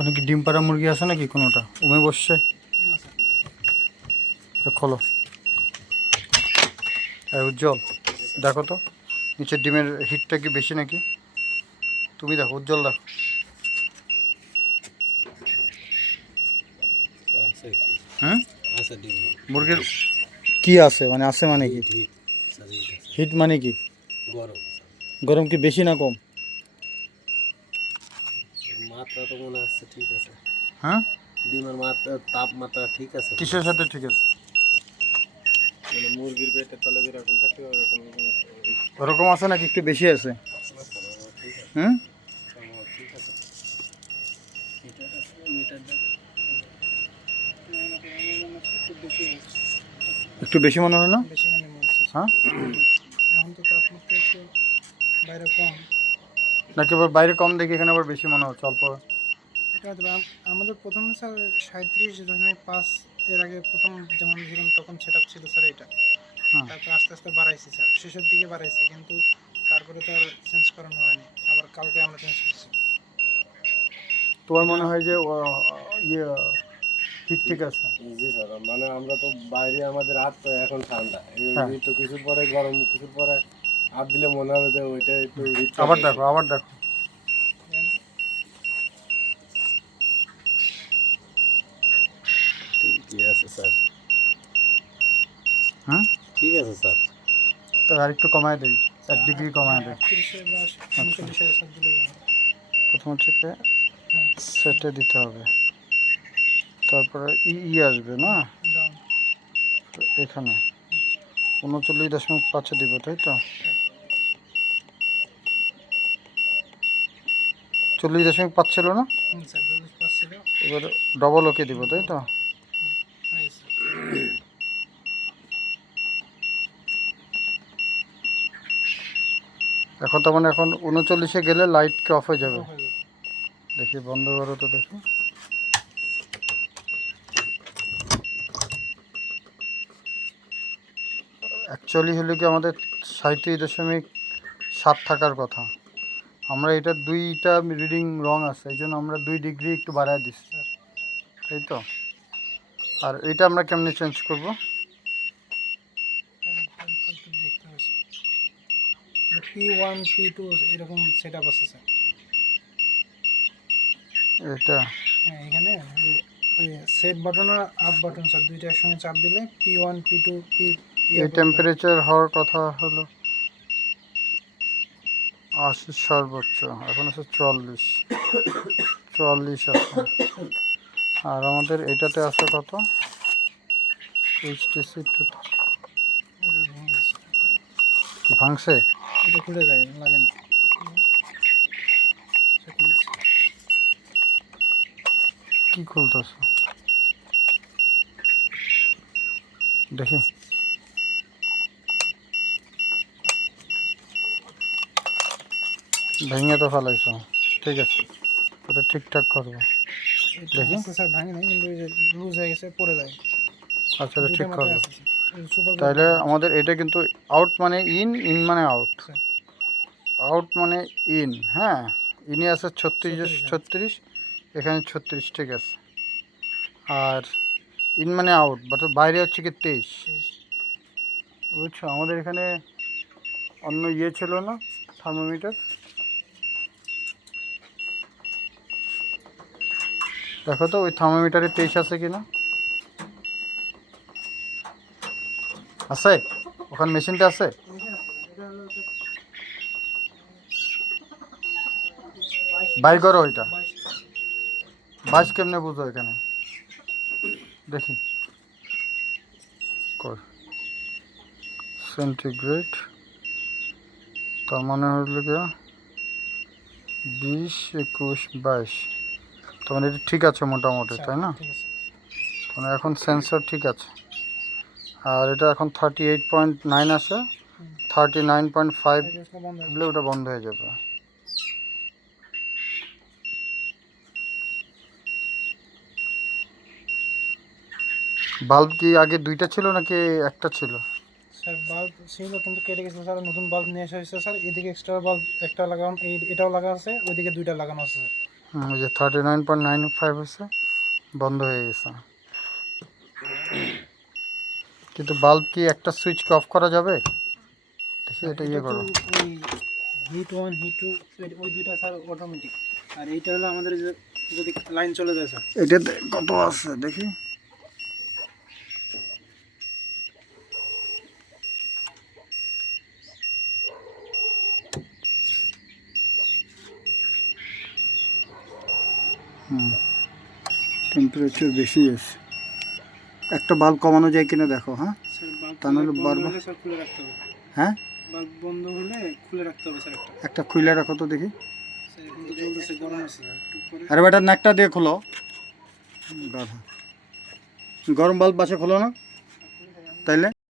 অনেক ডিম পাড়া মুরগি আছে নাকি কোনোটা উমে বসছে? খোলো। উজ্জ্বল দেখো তো নিচের ডিমের হিটটা কি বেশি নাকি? তুমি দেখো, উজ্জ্বল দেখো। হুম, মুরগির কি আছে মানে আছে মানে কি? হিট মানে কি? গরম কি বেশি না কম? মাত্রা তো মনে হচ্ছে ঠিক আছে। হ্যাঁ, ডিমের মাত্রা তাপমাত্রা ঠিক আছে। কিসের সাথে ঠিক আছে? মানে মুরগির পেটের তলে যেরকম থাকে ওরকম ওরকম আছে নাকি একটু বেশি আছে? ঠিক আছে। হুম, ঠিক আছে। মিটার একটু বেশি মনে হয় না? বেশি মনে হচ্ছে। হ্যাঁ, এখন তো তাপমাত্রা একটু বাইরে কম, নাকি আবার বাইরে কম দেখি এখানে আবার বেশি মনে হচ্ছে অল্প? এটা হয়তো আমাদের প্রথম স্যার 37.5 এর আগে প্রথম যেমন ছিলাম তখন সেট আপ ছিল স্যার এটা। হ্যাঁ, তারপর আস্তে আস্তে বাড়াইছি স্যার, শেষের দিকে বাড়াইছি, কিন্তু তারপরে তো আর চেঞ্জ করানো হয়নি, আবার কালকে আমরা চেঞ্জ করছি। তোমার এটা মনে হয় যে ইয়ে হিট ঠিক আছে? জি স্যার, মানে আমরা তো বাইরে আমাদের হাত তো এখন ঠান্ডা, হ্যাঁ, এই তো কিছুর পরে গরম, কিছুর পরে হাত দিলে মনে হবে যে ওইটা একটু হিটটা আবার বেশি। দেখো, আবার দেখো। ঠিকই আছে স্যার। হুম, ঠিক আছে স্যার। তো আর একটু কমায় দেই, 1 ডিগ্রি কমায় দেয়। 38 বা 39 স্যার দিলে প্রথম হচ্ছে হ্যাঁ সেটে দিতে হবে, তারপরে আসবে না? ডাউন। তো এখানে 39.5 দিব, তাই তো? 40.5 ছিল না? স্যার 40 ছিল। এবার ডবল ওকে দিব, তাই তো? হয়েছে। এখন তো মানে এখন 39-এ গেলে লাইট কি অফ হয়ে যাবে? হয়ে যাবে। দেখি বন্ধ করো তো দেখি। অ্যাকচুয়ালি হলে কি আমাদের 37.7 থাকার কথা। আমরা এটা দুইটা রিডিং রং আছে, এই জন্য আমরা 2 ডিগ্রি একটু বাড়ায় দিচ্ছি, তাই তো? আর এটা আমরা কেমনে চেঞ্জ করব? দেখতে হবে স্যার, P1 P2 এরকম সেট আপ আছে স্যার। এটা হ্যাঁ এখানে ওই সেট বাটন আর আপ বাটন স্যার, দুইটা একসঙ্গে চাপ দিলে P1 P2 এই টেম্পারেচার হওয়ার কথা হলো 80 সর্বোচ্চ, এখন আছে 44 আছে। আর আমাদের এটাতে আছে কত? HTC ভেঙে গেছে। ভাঙছে? এটা খুলে যায়, লাগে না। কি খুলতেছে দেখি। ভেঙে তো ফেলাইছো, ঠিক আছে, ওটা ঠিকঠাক করবো দেখি। স্যার ভাঙে নাই, কিন্তু লুজ হয়ে গেছে, পড়ে যায়। আচ্ছা, এটা ঠিক করবো। সুপার তাহলে আমাদের এটা কিন্তু আউট মানে ইন, ইন মানে আউট, আউট মানে ইন। হ্যাঁ, ইনে আছে 36, এখানে 36, ঠিক আছে। আর ইন মানে আউট, বাট বাইরে হচ্ছে কি 23, বুঝছো? আমাদের এখানে অন্য ছিল না থার্মোমিটার, দেখো তো ওই থার্মোমিটারে 23 আছে কিনা। আছে ওখানে, মেশিনটা আছে। বাইর করো ওইটা। 22 কেমনে বুঝো এখানে? দেখি কর সেন্টিগ্রেড, তার মানে হলো গিয়া 20, 21, 22, তার মানে এটা ঠিক আছে মোটামুটি, তাই না? মানে এখন সেন্সর ঠিক আছে। আর এটা এখন 38.9 আসে, 39.5 হলে ওটা বন্ধ হয়ে যাবে। বাল্ব কি আগে দুইটা ছিল নাকি একটা ছিল? স্যার বাল্ব ছিল কিন্তু কেটে গেছে স্যার, নতুন বাল্ব নিয়ে আসা হয়েছে স্যার। এদিকে এক্সট্রা বাল্ব একটা লাগানো, এটাও লাগা আছে, ওইদিকে দুইটা লাগানো আছে স্যার। ওই যে 39.95 হচ্ছে, বন্ধ হয়ে গেছে। কিন্তু বাল্ব কি একটা সুইচকে অফ করা যাবে? দেখি এটা ইয়ে করো। হিট 1 হিট 2 ওই দুইটা স্যার অটোমেটিক, আর এইটা হলো আমাদের যে যদি লাইন চলে যায় স্যার। এটাতে কত আছে দেখি। টেম্পারেচার বেশি আছে, একটা বাল্ব কমানো যায় কিনা দেখো। হ্যাঁ, স্যার বাল্ব তা নাহলে বন্ধ বারবার- হলে স্যার খুলে রাখতে হবে। হ্যাঁ, বাল্ব বন্ধ হলে খুলে রাখতে হবে স্যার একটা। একটা খুলে রাখো তো দেখি। স্যার এখন তো চলতেছে, গরম আছে স্যার, একটু পরে। আরে বেটা নাকটা দিয়ে খোলো, গরম বাল্ব বাসে খোলো না তাইলে।